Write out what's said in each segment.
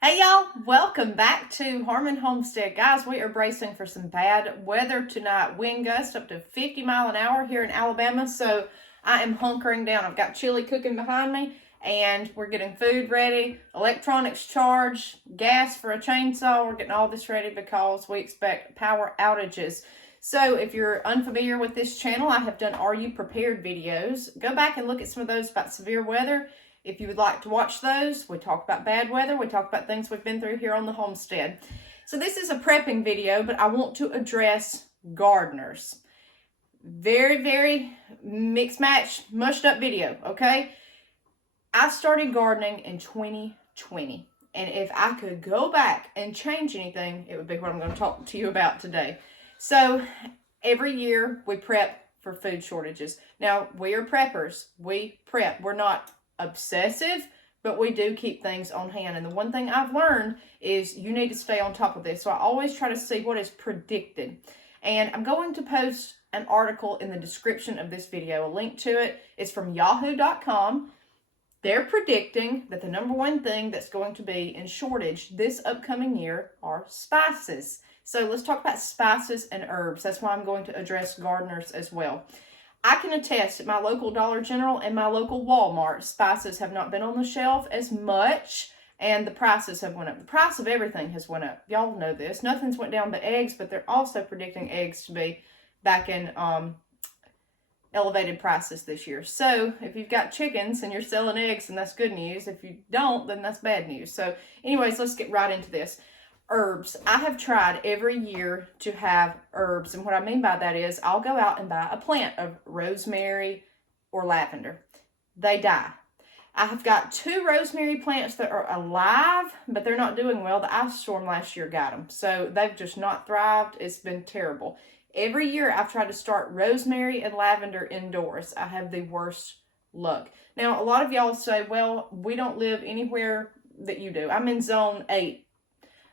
Hey y'all, welcome back to Homestead. Guys, we are bracing for some bad weather tonight. Wind gusts up to 50 mile an hour here in Alabama, so I am hunkering down. I've got chili cooking behind me, and we're getting food ready, electronics charged, gas for a chainsaw. We're getting all this ready because we expect power outages. So if you're unfamiliar with this channel, I have done Are You Prepared videos. Go back and look at some of those about severe weather. If you would like to watch those, we talk about bad weather. We talk about things we've been through here on the homestead. So this is a prepping video, but I want to address gardeners. Very mixed match, mushed up video, okay? I started gardening in 2020. And if I could go back and change anything, it would be what I'm going to talk to you about today. So every year we prep for food shortages. Now, we are preppers. We prep. We're not obsessive, but we do keep things on hand. And the one thing I've learned is you need to stay on top of this. So I always try to see what is predicted. And I'm going to post an article in the description of this video. A link to it is from yahoo.com. They're predicting that the number one thing that's going to be in shortage this upcoming year are spices. So let's talk about spices and herbs. That's why I'm going to address gardeners as well. I can attest at my local Dollar General and my local Walmart, spices have not been on the shelf as much, and the prices have went up. The price of everything has went up. Y'all know this. Nothing's went down but eggs, but they're also predicting eggs to be back in elevated prices this year. So if you've got chickens and you're selling eggs, then that's good news. If you don't, then that's bad news. So anyways, let's get right into this. Herbs. I have tried every year to have herbs, and what I mean by that is I'll go out and buy a plant of rosemary or lavender. They die. I have got 2 rosemary plants that are alive, but they're not doing well. The ice storm last year got them, so they've just not thrived. It's been terrible. Every year I've tried to start rosemary and lavender indoors. I have the worst luck. Now, a lot of y'all say, well, we don't live anywhere that you do. I'm in zone 8.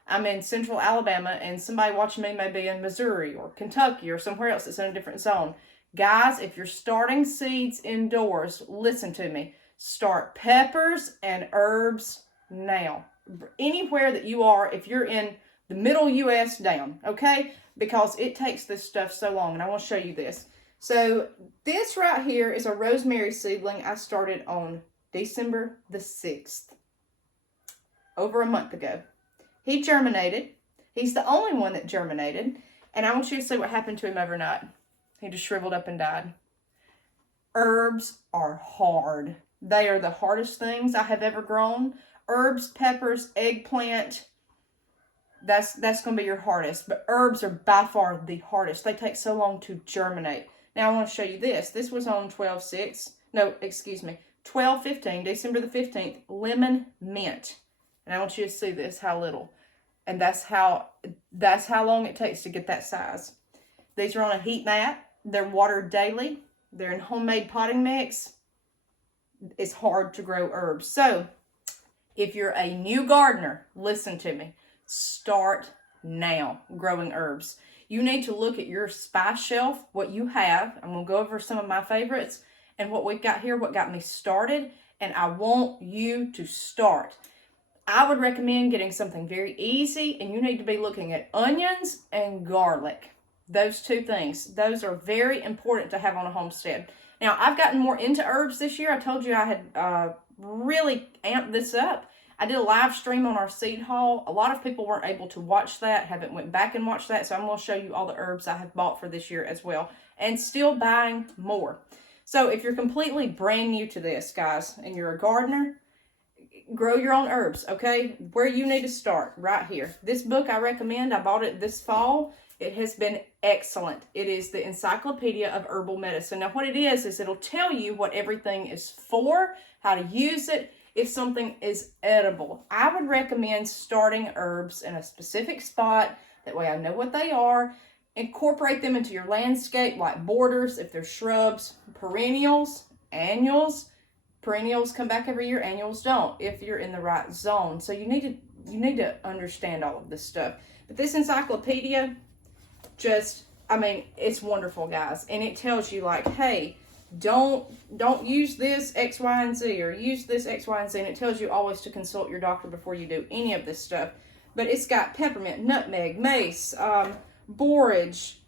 I'm in central Alabama, and somebody watching me may be in Missouri or Kentucky or somewhere else that's in a different zone. Guys, if you're starting seeds indoors, listen to me. Start peppers and herbs now. Anywhere that you are, if you're in the middle U.S. down, okay? Because it takes this stuff so long, and I want to show you this. So this right here is a rosemary seedling I started on December the 6th, over a month ago. He germinated. He's the only one that germinated. And I want you to see what happened to him overnight. He just shriveled up and died. Herbs are hard. They are the hardest things I have ever grown. Herbs, peppers, eggplant, that's going to be your hardest. But herbs are by far the hardest. They take so long to germinate. Now I want to show you this. This was on 12/15, December the 15th, lemon mint. And I want you to see this, how little. And that's how long it takes to get that size. These are on a heat mat. They're watered daily. They're in homemade potting mix. It's hard to grow herbs. So if you're a new gardener, listen to me. Start now growing herbs. You need to look at your spice shelf, what you have. I'm going to go over some of my favorites and what we've got here, what got me started. And I want you to start. I would recommend getting something very easy, and you need to be looking at onions and garlic. Those 2 things. Those are very important to have on a homestead. Now, I've gotten more into herbs this year. I told you I had really amped this up. I did a live stream on our seed haul. A lot of people weren't able to watch that, haven't went back and watched that, so I'm going to show you all the herbs I have bought for this year as well, and still buying more. So if you're completely brand new to this, guys, and you're a gardener, grow your own herbs, okay? Where you need to start, right here. This book I recommend. I bought it this fall. It has been excellent. It is the Encyclopedia of Herbal Medicine. Now, what it is it'll tell you what everything is for, how to use it, if something is edible. I would recommend starting herbs in a specific spot. That way I know what they are. Incorporate them into your landscape, like borders, if they're shrubs, perennials, annuals. Perennials come back every year, annuals don't, if you're in the right zone. So you need to understand all of this stuff. But this encyclopedia, it's wonderful, guys. And it tells you, like, hey, don't use this X, Y, and Z, or use this X, Y, and Z. And it tells you always to consult your doctor before you do any of this stuff. But it's got peppermint, nutmeg, mace, borage,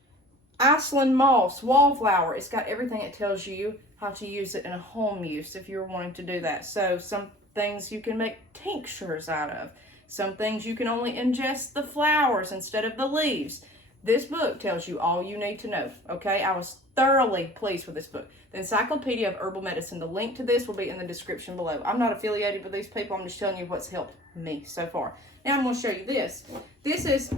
Iceland moss, wallflower. It's got everything. It tells you how to use it in a home use if you're wanting to do that. So some things you can make tinctures out of. Some things you can only ingest the flowers instead of the leaves. This book tells you all you need to know, okay? I was thoroughly pleased with this book. The Encyclopedia of Herbal Medicine, the link to this will be in the description below. I'm not affiliated with these people. I'm just telling you what's helped me so far. Now I'm going to show you this. This is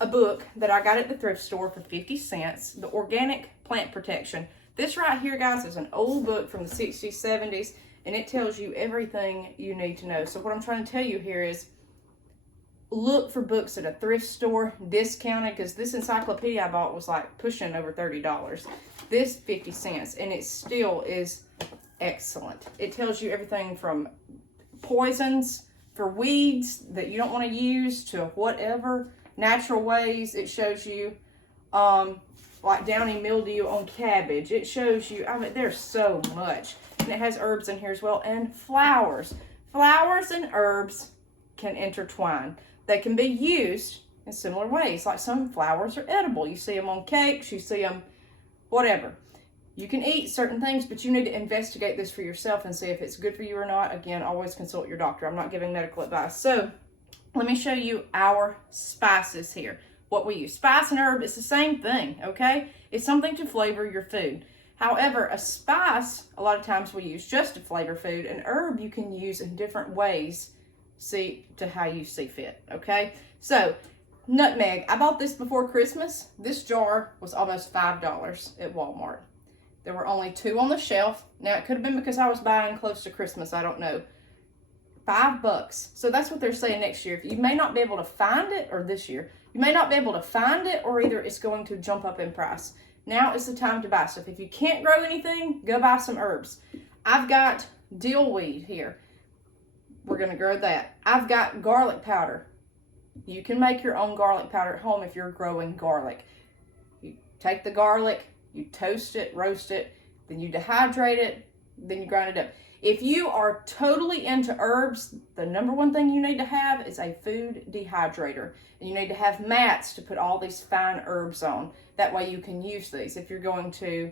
a book that I got at the thrift store for 50 cents, The Organic Plant Protection. This right here, guys, is an old book from the 60s, 70s, and it tells you everything you need to know. So what I'm trying to tell you here is look for books at a thrift store, discounted, because this encyclopedia I bought was like pushing over $30. This 50 cents, and it still is excellent. It tells you everything from poisons for weeds that you don't want to use to whatever natural ways. It shows you like downy mildew on cabbage. It shows you, I mean, there's so much. And it has herbs in here as well, and flowers. Flowers and herbs can intertwine. They can be used in similar ways. Like some flowers are edible. You see them on cakes, you see them whatever. You can eat certain things, but you need to investigate this for yourself and see if it's good for you or not. Again, always consult your doctor. I'm not giving medical advice. So let me show you our spices here. What we use. Spice and herb, it's the same thing, okay? It's something to flavor your food. However, a spice, a lot of times we use just to flavor food. An herb you can use in different ways, see to how you see fit, okay? So, nutmeg. I bought this before Christmas. This jar was almost $5 at Walmart. There were only 2 on the shelf. Now, it could have been because I was buying close to Christmas. I don't know. $5. So that's what they're saying next year. You may not be able to find it, or this year, you may not be able to find it, or either it's going to jump up in price. Now is the time to buy stuff. If you can't grow anything, go buy some herbs. I've got dillweed here. We're going to grow that. I've got garlic powder. You can make your own garlic powder at home if you're growing garlic. You take the garlic, you toast it, roast it, then you dehydrate it, then you grind it up. If you are totally into herbs, the number one thing you need to have is a food dehydrator. And you need to have mats to put all these fine herbs on. That way you can use these if you're going to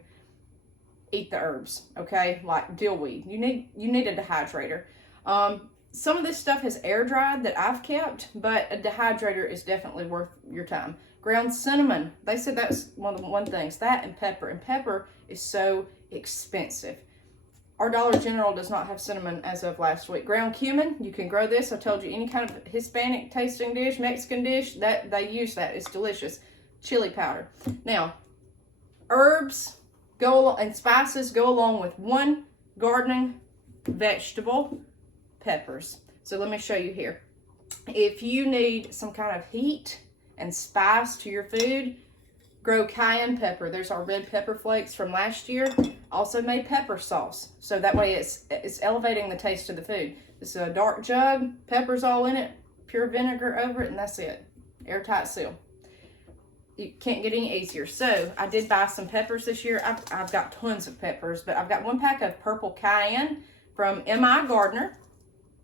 eat the herbs, okay? Like dillweed. You need a dehydrator. Some of this stuff has air dried that I've kept, but a dehydrator is definitely worth your time. Ground cinnamon. They said that's one of the things. That and pepper is so expensive. Our Dollar General does not have cinnamon as of last week. Ground cumin, you can grow this. I told you any kind of Hispanic tasting dish, Mexican dish, that they use that. It's delicious. Chili powder. Now, herbs and spices go along with one gardening vegetable, peppers. So let me show you here. If you need some kind of heat and spice to your food, grow cayenne pepper. There's our red pepper flakes from last year. Also made pepper sauce. So that way it's elevating the taste of the food. It's a dark jug, peppers all in it, pure vinegar over it, and that's it. Airtight seal. You can't get any easier. So I did buy some peppers this year. I've got tons of peppers, but I've got 1 pack of purple cayenne from M.I. Gardner.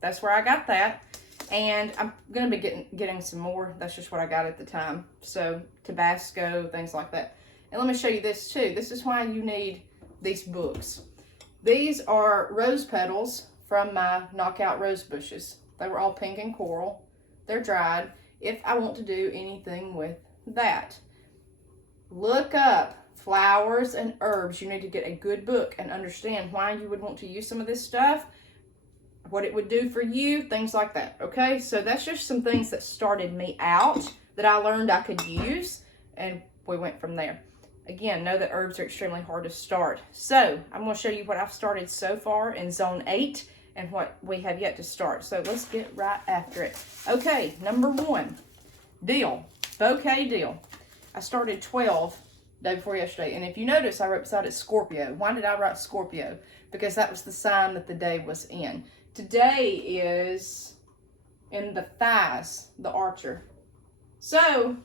That's where I got that. And I'm going to be getting some more. That's just what I got at the time. So Tabasco, things like that. And let me show you this too. This is why you need these books. These are rose petals from my knockout rose bushes. They were all pink and coral. They're dried. If I want to do anything with that, look up flowers and herbs. You need to get a good book and understand why you would want to use some of this stuff, what it would do for you, things like that, okay? So that's just some things that started me out that I learned I could use, and we went from there. Again, know that herbs are extremely hard to start. So I'm going to show you what I've started so far in Zone 8 and what we have yet to start. So let's get right after it. Okay, number 1, dill, bouquet dill. I started 12 day before yesterday, and if you notice, I wrote beside it Scorpio. Why did I write Scorpio? Because that was the sign that the day was in. Today is in the thighs, the archer. So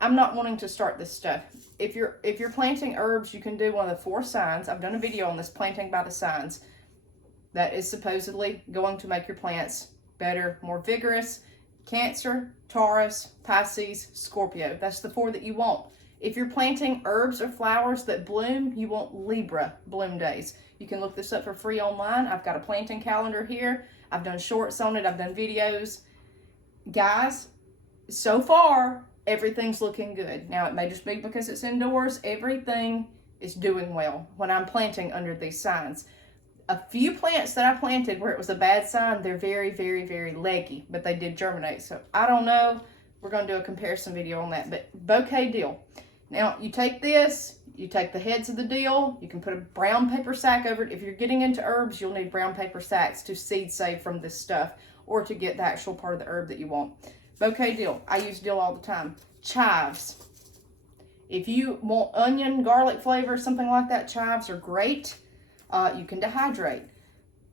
I'm not wanting to start this stuff. If you're planting herbs, you can do one of the 4 signs. I've done a video on this, planting by the signs. That is supposedly going to make your plants better, more vigorous. Cancer, Taurus, Pisces, Scorpio. That's the 4 that you want. If you're planting herbs or flowers that bloom, you want Libra bloom days. You can look this up for free online. I've got a planting calendar here. I've done shorts on it. I've done videos. Guys, so far, everything's looking good. Now, it may just be because it's indoors. Everything is doing well when I'm planting under these signs. A few plants that I planted where it was a bad sign, they're very, very, very leggy, but they did germinate. So I don't know. We're going to do a comparison video on that. But bouquet deal. Now, you take this, you take the heads of the deal, you can put a brown paper sack over it. If you're getting into herbs, you'll need brown paper sacks to seed save from this stuff or to get the actual part of the herb that you want. Bouquet deal. I use deal all the time. Chives. If you want onion, garlic flavor, something like that, chives are great. You can dehydrate.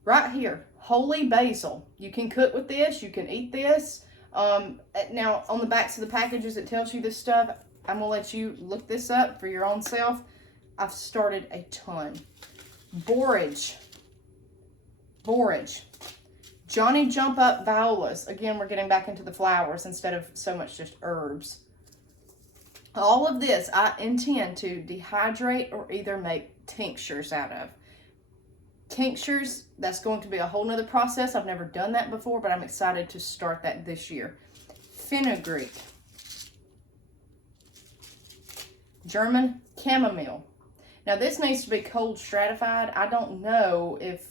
Right here, holy basil. You can cook with this. You can eat this. Now, on the backs of the packages, it tells you this stuff. I'm going to let you look this up for your own self. I've started a ton. Borage. Borage. Johnny Jump Up violas. Again, we're getting back into the flowers instead of so much just herbs. All of this I intend to dehydrate or either make tinctures out of. Tinctures, that's going to be a whole nother process. I've never done that before, but I'm excited to start that this year. Fenugreek. German chamomile. Now this needs to be cold stratified. I don't know if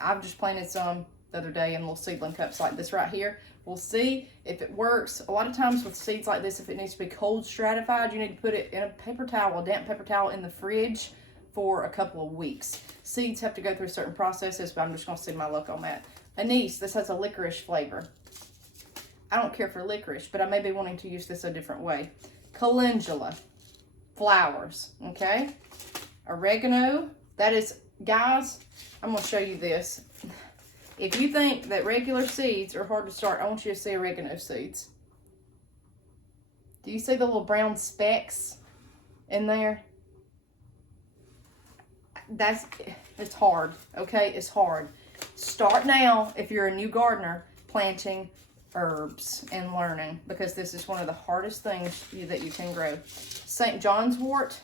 I've just planted some the other day in little seedling cups like this right here. We'll see if it works. A lot of times with seeds like this, if it needs to be cold stratified, you need to put it in a paper towel, a damp paper towel in the fridge for a couple of weeks. Seeds have to go through certain processes, but I'm just going to see my luck on that. Anise, this has a licorice flavor. I don't care for licorice, but I may be wanting to use this a different way. Calendula, flowers, okay? Oregano, that is, guys, I'm going to show you this. If you think that regular seeds are hard to start, I want you to see oregano seeds. Do you see the little brown specks in there? It's hard, okay? It's hard. Start now if you're a new gardener planting herbs and learning, because this is one of the hardest things that you can grow. St. John's wort,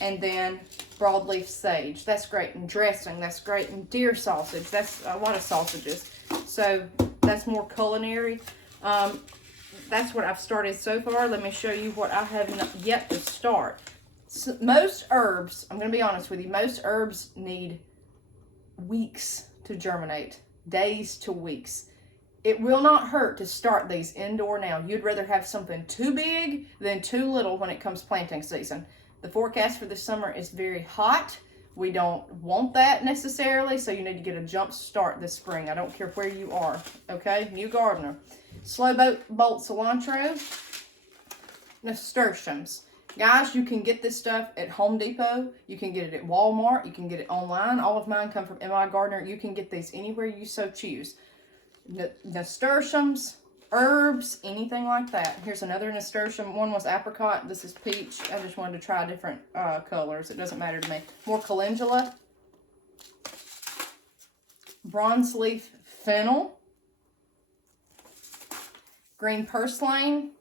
and then broadleaf sage. That's great in dressing. That's great in deer sausage. That's a lot of sausages. So that's more culinary. That's what I've started so far. Let me show you what I have yet to start. So most herbs, I'm going to be honest with you, most herbs need weeks to germinate, days to weeks. It will not hurt to start these indoor now. You'd rather have something too big than too little when it comes planting season. The forecast for this summer is very hot. We don't want that necessarily, so you need to get a jump start this spring. I don't care where you are, okay? New gardener. Slow bolt cilantro, nasturtiums. Guys, you can get this stuff at Home Depot. You can get it at Walmart. You can get it online. All of mine come from MI Gardener. You can get these anywhere you so choose. Nasturtiums, herbs, anything like that. Here's another nasturtium. One was apricot. This is peach. I just wanted to try different colors. It doesn't matter to me. More calendula. Bronze leaf fennel. Green purslane.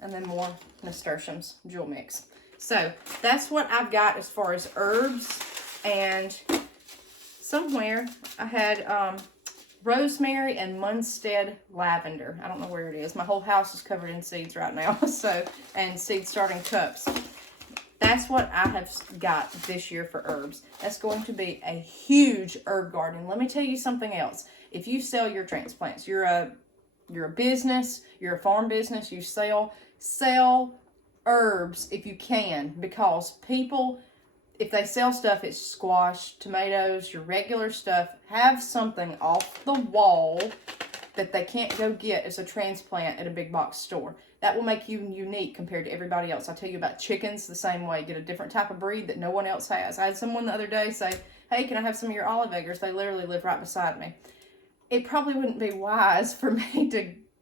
And then more nasturtiums, jewel mix. So that's what I've got as far as herbs. And somewhere I had rosemary and Homestead lavender. I don't know where it is. My whole house is covered in seeds right now. And seed starting cups. That's what I have got this year for herbs. That's going to be a huge herb garden. Let me tell you something else. If you sell your transplants, you're a business, you're a farm business, you sell herbs if you can, because people, if they sell stuff, it's squash, tomatoes, your regular stuff. Have something off the wall that they can't go get as a transplant at a big box store. That will make you unique compared to everybody else. I'll tell you about chickens the same way. Get a different type of breed that no one else has. I had someone the other day say, hey, can I have some of your olive eggers? They literally live right beside me. It probably wouldn't be wise for me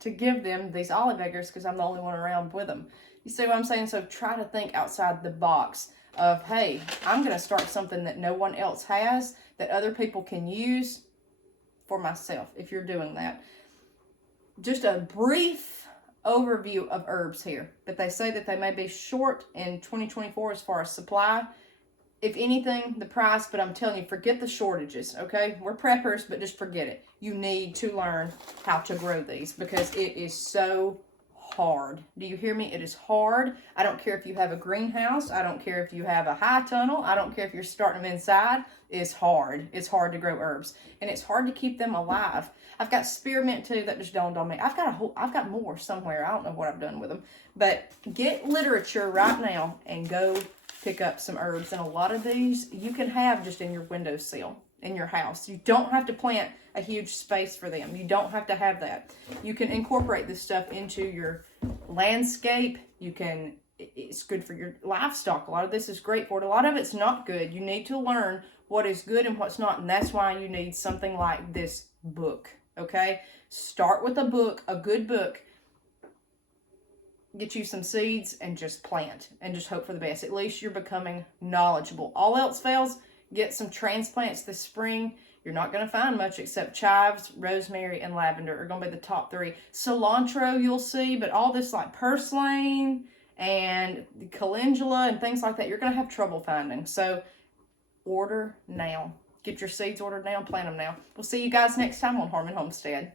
to give them these olive eggers because I'm the only one around with them. You see what I'm saying? So try to think outside the box of, hey, I'm going to start something that no one else has, that other people can use for myself, if you're doing that. Just a brief overview of herbs here, but they say that they may be short in 2024 as far as supply. If anything, the price, but I'm telling you, forget the shortages, okay? We're preppers, but just forget it. You need to learn how to grow these because it is so hard. Do you hear me? It is hard. I don't care if you have a greenhouse. I don't care if you have a high tunnel. I don't care if you're starting them inside. It's hard. It's hard to grow herbs, and it's hard to keep them alive. I've got spearmint too that just dawned on me. I've got more somewhere. I don't know what I've done with them, but get literature right now and go pick up some herbs. And a lot of these you can have just in your windowsill in your house. You don't have to plant a huge space for them. You don't have to have that. You can incorporate this stuff into your landscape. It's good for your livestock. A lot of this is great for it. A lot of it's not good. You need to learn what is good and what's not. And that's why you need something like this book. Okay? Start with a book, a good book. Get you some seeds and just plant and just hope for the best. At least you're becoming knowledgeable. All else fails, get some transplants this spring. You're not going to find much except chives, rosemary, and lavender are going to be the top 3. Cilantro you'll see, but all this like purslane and calendula and things like that, you're going to have trouble finding. So order now. Get your seeds ordered now, plant them now. We'll see you guys next time on Harmon Homestead.